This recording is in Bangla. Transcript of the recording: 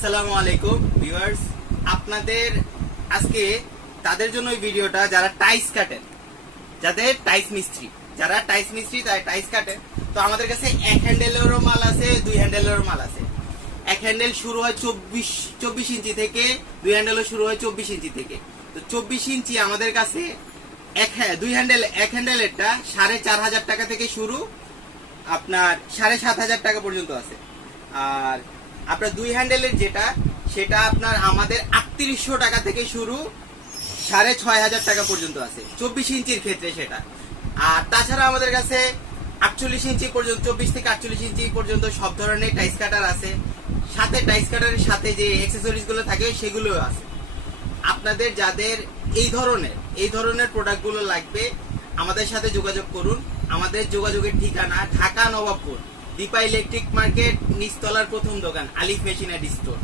আসসালামু আলাইকুম ভিউয়ার্স, আপনাদের আজকে তাদের জন্য এই ভিডিওটা যারা টাইস কাটেন, যাদের টাইস মিস্ত্রি, যারা টাইস মিস্ত্রি তারা টাইস কাটেন। তো আমাদের কাছে এক হ্যান্ডেলেরও মাল আছে, দুই হ্যান্ডেলেরও মাল আছে। এক হ্যান্ডেল শুরু হয় 24 ইঞ্চি থেকে, দুই হ্যান্ডেলও শুরু হয় 24 ইঞ্চি থেকে। তো 24 ইঞ্চি আমাদের কাছে দুই হ্যান্ডেল, এক হ্যান্ডেলেরটা 4,500 টাকা থেকে শুরু, আপনার 7,500 টাকা পর্যন্ত আছে। আর আপনার দুই হ্যান্ডেলের যেটা, সেটা আপনার আমাদের 3800 টাকা থেকে শুরু, 6,500 টাকা পর্যন্ত আছে 24 ইঞ্চির ক্ষেত্রে সেটা। আর তাছাড়া আমাদের কাছে 48 ইঞ্চি পর্যন্ত, 24 থেকে 48 ইঞ্চি পর্যন্ত সব ধরনের টাইস কাটার আছে। সাথে টাইস কাটারের সাথে যে অ্যাক্সেসরিজ গুলো থাকে সেগুলো আছে। আপনাদের যাদের এই ধরনের প্রোডাক্ট গুলো লাগবে, আমাদের সাথে যোগাযোগ করুন। আমাদের যোগাযোগের ঠিকানা ঢাকা নবাবপুর, দীপা ইলেকট্রিক মার্কেট, নিচতলার প্রথম দোকান, আলিফ মেশিনারি স্টোর।